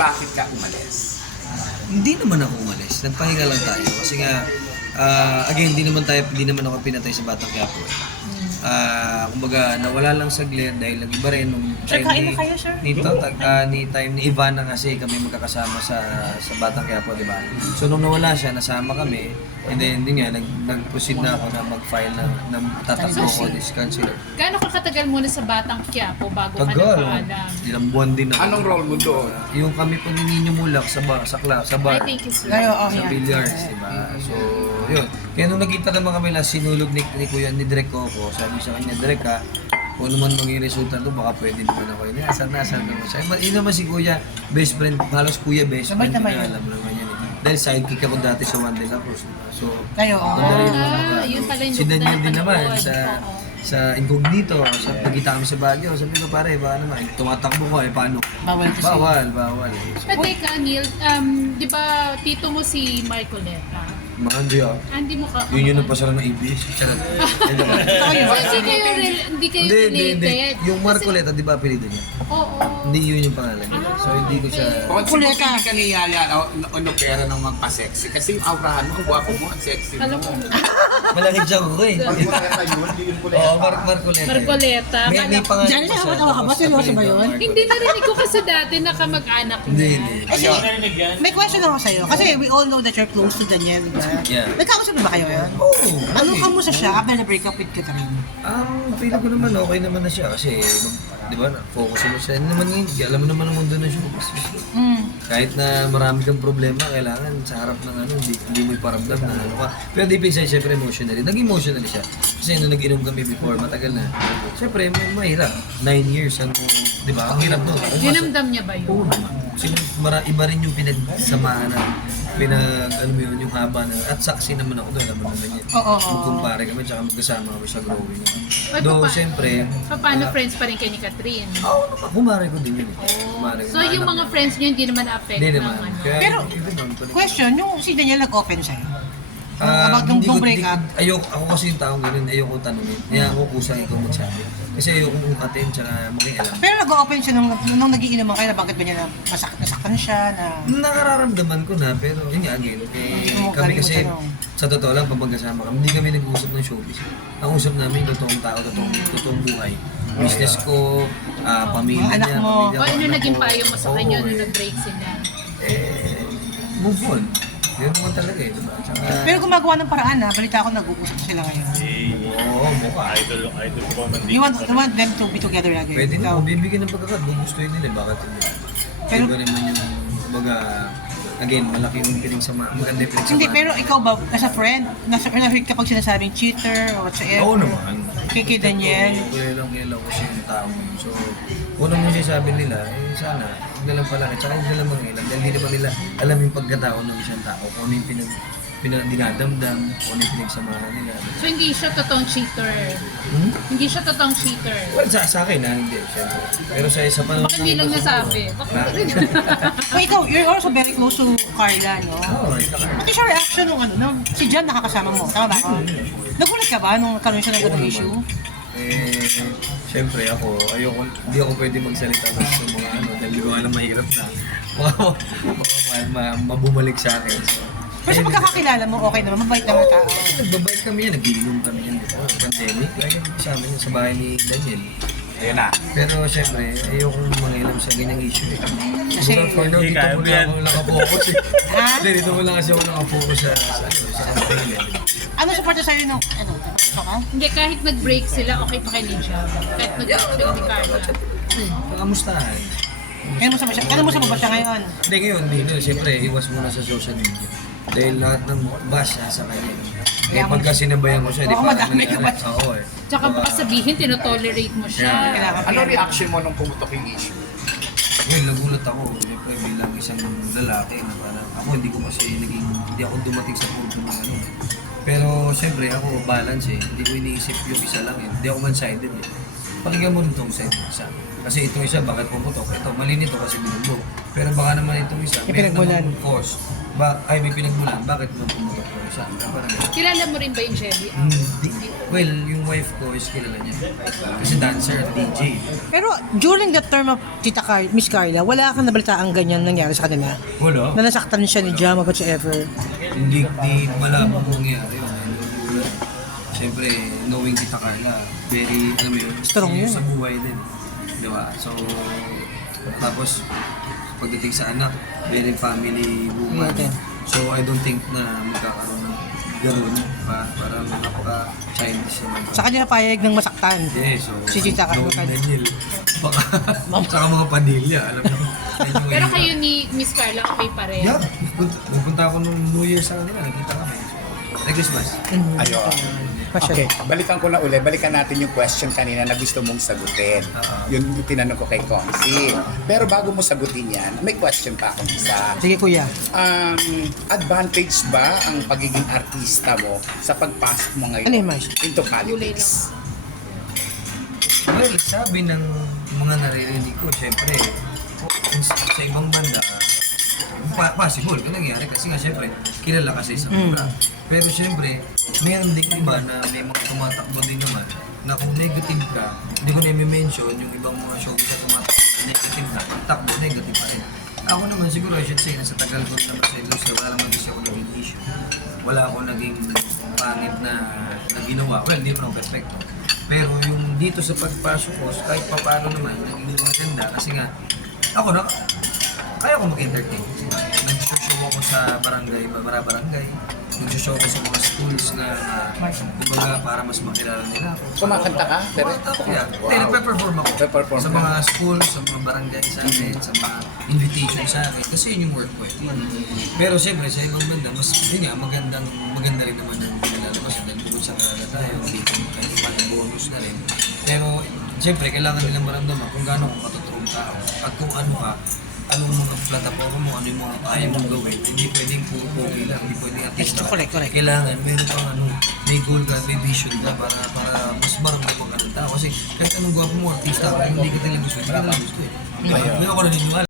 bakit ka umalis? Hindi naman ako umalis. Nagpahinga lang tayo. Kasi nga, again, hindi naman ako pinatay sa Batang Quiapo. Kumbaga, nawala lang saglit dahil nag-iba rin nung Sir, time kain na kayo, sir? ni Ivana kasi kami magkakasama sa Batang Quiapo, di ba? So nung nawala siya, nasama kami. And then, yun nga, nag-proceed na ako na mag-file na tatakbo ko this consular. Gaano ka katagal muna sa Batang Quiapo bago ka Tagal. nagpaalam? Ilang buwan din ako. Anong role mo doon? Yung kami po ni Nino Mulak sa bar, sa Ay, thank you, sir. sa billiards, diba? So, yun. Kaya nung nagkita naman kami na sinulog ni Kuya, ni Direk Coco, sabi sa kanya, Direk ha, kung ano man maging resulta doon, baka pwede naman ako yun. Asan naman siya. Yun naman si Kuya, best friend, halos Kuya best friend. Sabay-sabay Kaya yun. alam naman yan. Dahil sidekick ako dati sa One Day La Cruz. Diba? So, Kayo, madali yung yun pala yung si Daniel din naman napanood. sa Incognito, sa pagkita kami sa Baguio. Sabi ko pare, baka naman, tumatakbo ko paano? bawal kasi. Bawal. So, Teka, Neil, di ba tito mo si Marcoleta? Mandi ah. Hindi mo ka... Yun yung nagpasara ng ABS. Charot. Hindi kayo Hindi. related. Yung Marcoleta, di ba apelido niya? Oo. Hindi yun yung pangalan niya. So hindi ko siya... Kung siguro hindi ka niyaya o pera ng magpa-sexy. Kasi yung aurahan mo, guwapo mo, ang sexy mo. Alam mo, Malaki siya ko eh. Marcoleta yun, hindi yun pula. Oo, Marcoleta. Marcoleta. May pangalan Diyan siya, matawa ka ba? Seryoso ba yun? Hindi narinig ko kasi dati na kamag-anak Hindi. niya. May question ako sa'yo. Kasi we all know that you're close to Daniel, di ba? Yeah. Nagkakusap na ba kayo yun? Oo. Ano kamusta siya after na break up with Catherine? Feel ko naman okay naman na siya kasi di ba, focus mo siya. Ano naman yun, alam mo naman ang mundo ng showbiz. Kahit na marami kang problema, kailangan sa harap ng hindi mo iparamdam na ano ka. Pero deep inside, syempre emotionally. Nag-emotionally siya. Kasi nung nag-inom kami before, matagal na. Syempre, mahirap. 9 years, di ba? Ang hirap doon. Dinamdam niya ba Oo yun? naman. Kasi iba rin yung pinagsamahan na alam mo yun, yung haba na, at saksi naman ako doon, alam mo naman yan. Oo. Magkumpare kami, tsaka magkasama kami sa growing. Ay, Though, syempre, Paano friends pa rin kayo ni Catherine? kumare ko din yun eh. Kumare ko. So yung mga friends niyo hindi naman affect Hindi ng naman. ano? Kaya, Pero, even doon, pala- Question, yung si Daniel nag-open sa'yo. About hindi nung ko- break up. Ako kasi yung taong ganun, ayoko tanungin. Kaya ako kusang ikaw magsabi. Kasi ayoko ukatin, tsaka makialam. Pero nag-open siya nung nagiinuman kayo, bakit ba niya nasaktan siya na... Nakararamdaman ko na, pero yun nga again, Oo, kami galing mo kasi, tanong. sa totoo lang, pag magkasama kami, hindi kami nag-uusap ng showbiz. Ang usap namin, totoong tao, totoong buhay. Business ko, pamilya Anak niya, mo. pamilya O ko, ano anak naging ko. payo mo sa Oo, kanya nung eh. nag-break sila? Move on. Yun naman talaga eh, diba? Tsaka, Pero gumagawa ng paraan na, balita ko nag-uusap sila ngayon. oo, mukha. Idol ko naman You want them to be together again? Pwede Ikaw? na, bibigyan ng pagkakataon, gustuhin nila, bakit hindi? Pero- Iba naman yung, kumbaga, again, malaki yung maganda yung Hindi, pero ikaw ba, as a friend, na-hurt kapag sinasabing cheater or whatsoever? Oo naman. Kay Daniel? Kailang ko siya yung tao yun. So, unang yung sinasabi nila, sana, huwag na lang pala, tsaka huwag na lang mangilang. Dahil hindi naman nila alam yung pagkatao ng isang tao, kung ano yung dinadamdam, kung ano yung pinagsamahan nila. So hindi siya totoong cheater. Hindi siya totoong cheater. Well, sa akin hindi, syempre. Pero sa isa pa Bakit hindi lang nasabi? So ikaw, you're also very close to Carla, no? Oo, ito ka. Pati siya reaction nung si John nakakasama mo, tama ba ako? Nagulat ka ba nung nagkaroon siya ng ganung issue? Siyempre hindi ako pwede magsalita sa mga dahil hindi ko alam mahirap na. Mabumalik sa akin. So, Pero sa pagkakakilala mo, okay naman, mabait naman tao. nagbabike kami yan, nagiinom kami yan before, pandemic. Lagi kasama yun sa bahay ni Daniel. Ayun na. Pero siyempre, ayokong mangilam sa ganyang issue eh. Kasi- Siguro for now, dito kaya mo mo lang yan. ako nakapokus eh. Ha? Hindi, dito mo lang kasi ako nakapokus sa campaign eh. Ano supporta sa'yo nung, gusto ka? Hindi, kahit nag-break sila, okay pa kay Ninja. Kahit nag-break sila ni Carla. Pakamustahan. Kailan mo sa ba siya ngayon? Hindi ngayon, hindi. Siyempre, iwas muna sa social media. Dahil lahat ng bash nasa kanya. Eh, pagka sinabayan ko siya, di Oo, pa madami ka ba? Oo eh. Tsaka baka sabihin, tinotolerate mo siya. Kailangan Ano reaction mo nung pumutok yung issue? Well, nagulat ako. Siyempre, bilang isang lalaki na parang ako hindi ako dumating sa punto ng ano. Pero siyempre, ako balance eh. Hindi ko iniisip yung isa lang eh. Hindi ako one-sided eh. pakinggan mo rin itong sa itong isa. Kasi itong isa, bakit pumutok? Ito, mali nito kasi binugbog. Pero baka naman itong isa, May meron pinagmulan. namang cause. May pinagmulan. Bakit mo pumutok itong isa? Parang, Kilala mo rin ba yung Jelly? well, yung wife ko is kilala niya. Kasi dancer at DJ. Pero during the term of Miss Carla, wala kang nabalitaan ganyan nangyari sa kanila? Wala. Na nasaktan siya ni Jam or whatsoever? Hindi malabo kung nangyari yun. Siyempre, knowing kita Carla, very, alam mo yun, Strong serious yun. sa buhay din. Di ba? So, tapos, pagdating sa anak, very family woman. Okay. So, I don't think na magkakaroon ng gano'n pa. Parang napaka-childish naman. Sa kanya payag ng masaktan. Yeah, so, Si Tita Carla. Daniel. Baka, saka mga Padilla, alam mo. medyo Pero mahirap. kayo ni Miss Carla, okay pa rin. Yeah, pupunta ako nung New Year sa kanila, nagkita kami. Merry Christmas. Ayun. Passion. Okay, balikan ko na uli. Balikan natin yung question kanina na gusto mong sagutin. Yun yung tinanong ko kay Consi. Pero bago mo sagutin yan, may question pa akong isa. Sige kuya. Advantage ba ang pagiging artista mo sa pagpasok mo ngayon Ano yung mas? into politics? Well, sabi ng mga naririnig ko, syempre, kung sa ibang banda, possible ka nangyari kasi nga syempre, kilala kasi sa mga. Pero syempre, meron din iba na may mga tumatakbo din naman na kung negative ka, hindi ko na i-mention yung ibang mga show na tumatakbo na negative na, pagtakbo, negative pa rin. Ako naman siguro, I should say, na sa tagal ko na sa industry, wala naman kasi ako naging issue. Wala ako naging pangit na ginawa. Well, hindi naman perfecto. Pero yung dito sa pagpasok ko, kahit pa paano naman, naging maganda kasi nga, ako na, kaya ko mag-entertain. Nag-show ako sa barangay, nag-show ako sa mga schools na, kumbaga, para mas makilala nila ako. Kumakanta ka? Pero, Yeah. Hindi, nagpe-perform ako. Nagpe-perform Sa ka. mga schools, sa mga barangay sa amin, sa mga invitation sa akin. Kasi yun yung work ko eh. Pero siyempre, sa ibang banda, mas yun nga, maganda rin naman ang nilalabas. Dahil bukod sa kanila tayo, dito kahit paano bonus na rin. Pero siyempre, kailangan nilang maramdaman kung gaano kung katotoong tao. At kung ano ka, anong mga plataforma mo, ano yung mga kaya mong gawin. Hindi pwedeng puro pogi lang, hindi pwedeng artista. Correct. Kailangan, meron pang may goal ka, may vision ka para mas maramdaman ka ng tao. Kasi kahit anong gwapo mo, artista ka, hindi ka talaga gusto, hindi ka talaga gusto eh. Di ba? Ngayon ako naniniwala.